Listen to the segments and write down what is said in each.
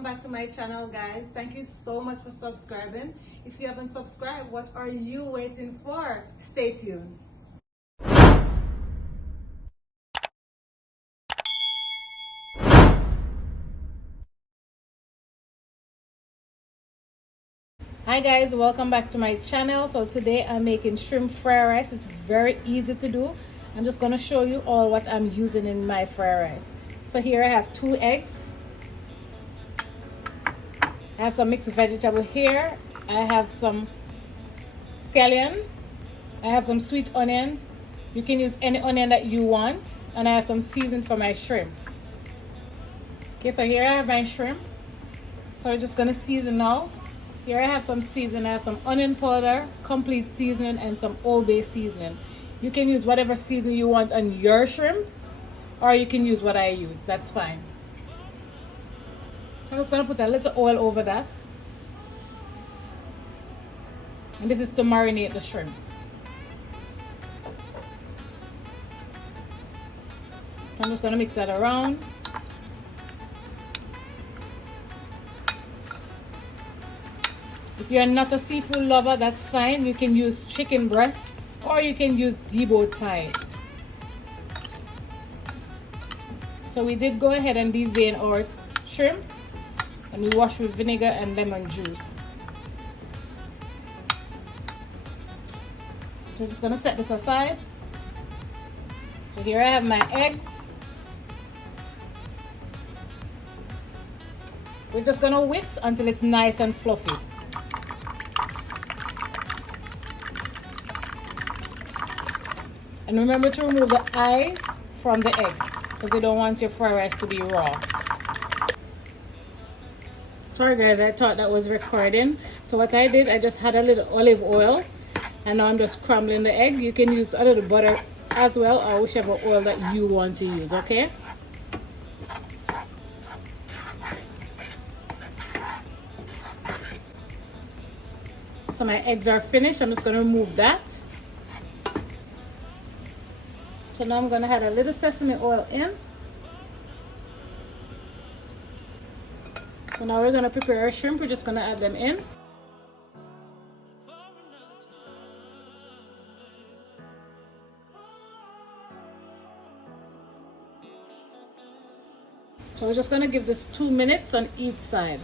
welcome back to my channel, guys. Thank you so much for subscribing. If you haven't subscribed, what are you waiting for? Stay tuned. Hi guys, welcome back to my channel. So today I'm making shrimp fried rice. It's very easy to do. I'm just going to show you all what I'm using in my fried rice. So here I have 2 eggs. I have some mixed vegetable here. I have some scallion. I have some sweet onions. You can use any onion that you want. And I have some seasoning for my shrimp. Okay, so here I have my shrimp. So we're just going to season now. Here I have some seasoning. I have some onion powder, complete seasoning, and some Old Bay seasoning. You can use whatever seasoning you want on your shrimp, or you can use what I use. That's fine. I'm just going to put a little oil over that. And this is to marinate the shrimp. I'm just going to mix that around. If you're not a seafood lover, that's fine. You can use chicken breast or you can use debo thigh. So we did go ahead and devein our shrimp and we wash with vinegar and lemon juice. So I'm just going to set this aside. So here I have my eggs. We're just going to whisk until it's nice and fluffy. And remember to remove the eye from the egg because you don't want your fried rice to be raw. Sorry guys, I thought that was recording. So what I did, I just had a little olive oil and now I'm just crumbling the egg. You can use a little butter as well or whichever oil that you want to use, okay? So my eggs are finished. I'm just going to remove that. So now I'm going to add a little sesame oil in. So now we're going to prepare our shrimp. We're just going to add them in. So we're just going to give this 2 minutes on each side.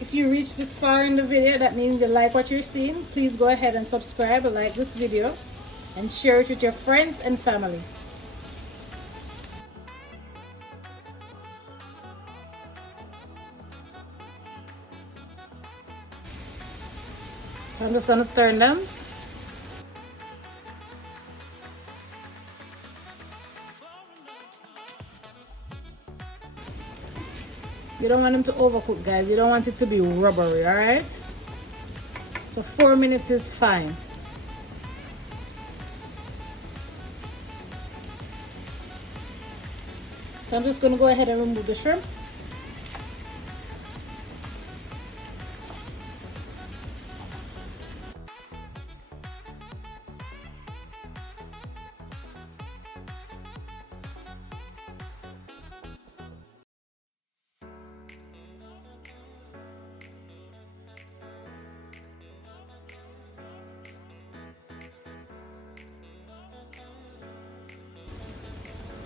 If you reach this far in the video, that means you like what you're seeing. Please go ahead and subscribe, like this video, and share it with your friends and family. So I'm just going to turn them. You don't want them to overcook, guys. You don't want it to be rubbery, alright? So 4 minutes is fine. So I'm just going to go ahead and remove the shrimp.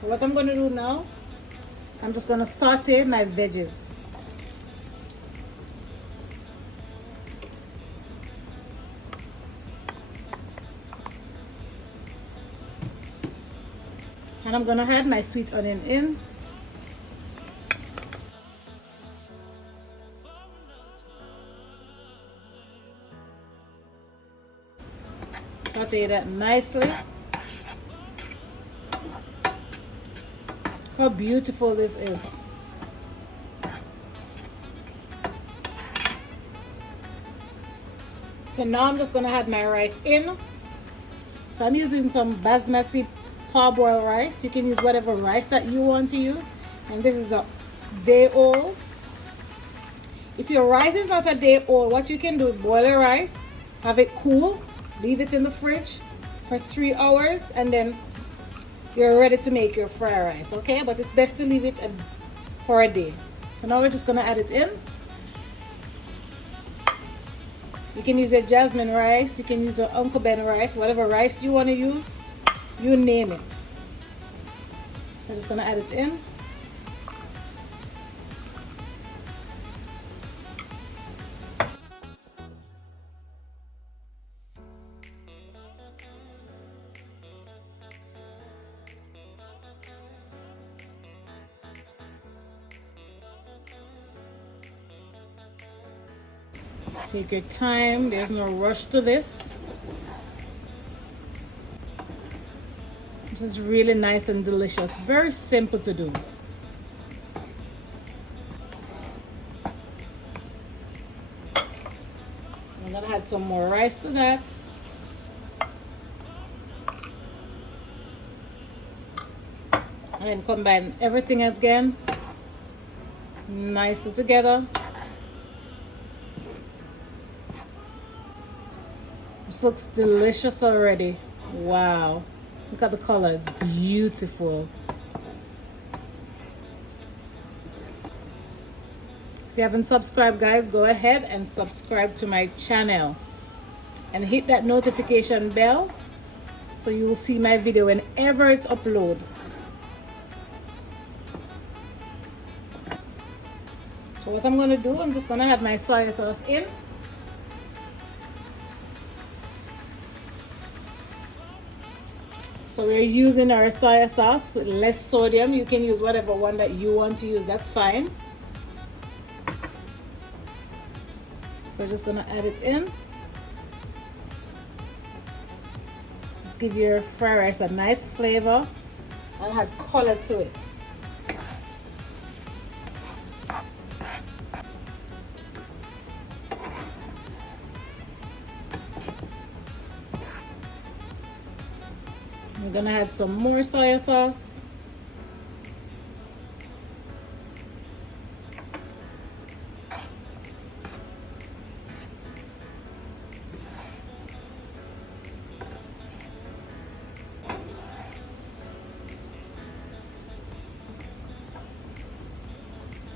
So what I'm going to do now, I'm just going to saute my veggies. And I'm going to add my sweet onion in. Saute that nicely. How beautiful this is. So now I'm just going to add my rice in. So I'm using some basmati parboiled rice. You can use whatever rice that you want to use. And this is a day old. If your rice is not a day old, what you can do is boil your rice, have it cool, leave it in the fridge for 3 hours, and then you're ready to make your fried rice, okay? But it's best to leave it for a day. So now we're just gonna add it in. You can use a jasmine rice, you can use an Uncle Ben rice, whatever rice you want to use, you name it. I'm just gonna add it in. Take your time, there's no rush to this. This is really nice and delicious, very simple to do. I'm gonna add some more rice to that. And then combine everything again nicely together. This looks delicious already. Wow, look at the colors, beautiful. If you haven't subscribed, guys, go ahead and subscribe to my channel and hit that notification bell so you'll see my video whenever it's uploaded. So what I'm going to do, I'm just going to have my soy sauce in. So we're using our soy sauce with less sodium. You can use whatever one that you want to use, that's fine. So we're just going to add it in. Just give your fried rice a nice flavor and add color to it. I'm gonna add some more soy sauce.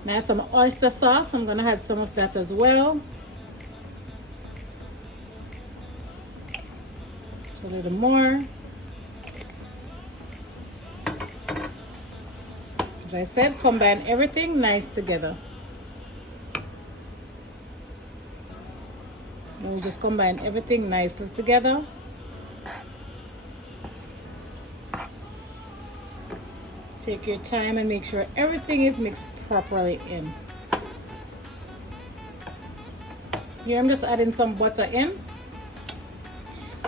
Now some oyster sauce, I'm gonna add some of that as well. Just a little more. As I said, combine everything nice together. And we just combine everything nicely together. Take your time and make sure everything is mixed properly in. Here I'm just adding some butter in.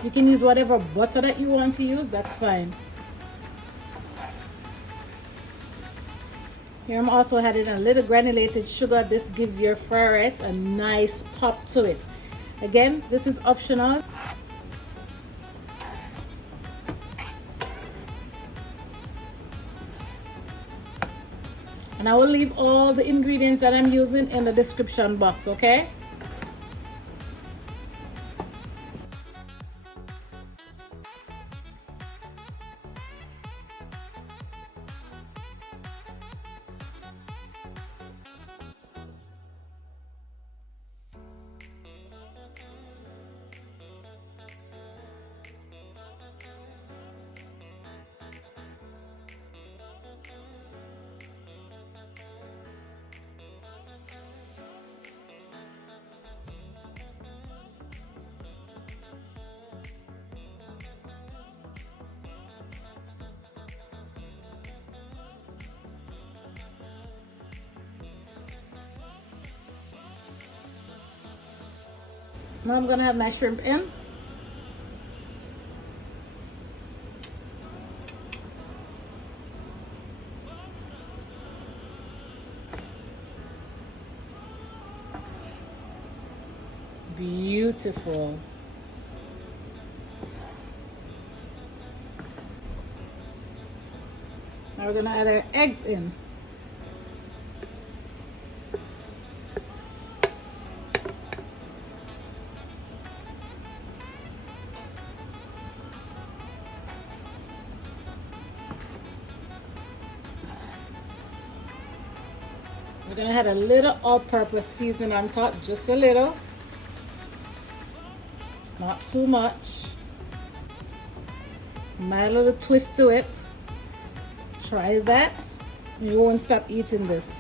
You can use whatever butter that you want to use, that's fine. Here I'm also adding a little granulated sugar. This gives your fried rice a nice pop to it. Again, this is optional. And I will leave all the ingredients that I'm using in the description box, okay? Now I'm gonna have my shrimp in. Beautiful. Now we're gonna add our eggs in. We're gonna add a little all-purpose seasoning on top, just a little, not too much. My little twist to it. Try that. You won't stop eating this.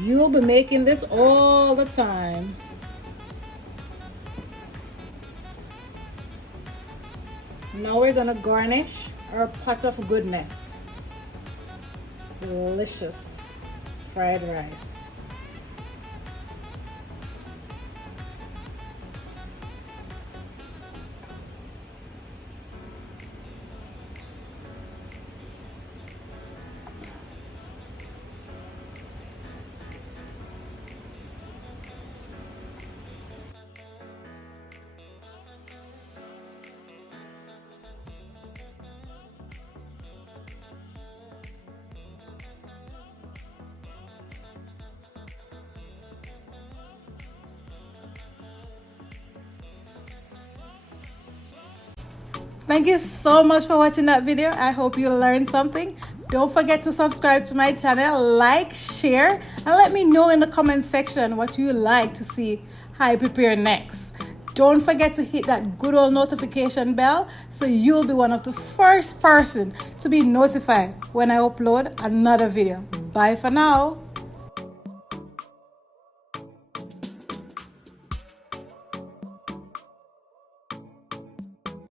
You'll be making this all the time. Now we're gonna garnish our pot of goodness. Delicious fried rice. Thank you so much for watching that video. I hope you learned something. Don't forget to subscribe to my channel, like, share, and let me know in the comment section what you like to see I prepare next. Don't forget to hit that good old notification bell so you'll be one of the first person to be notified when I upload another video. Bye for now.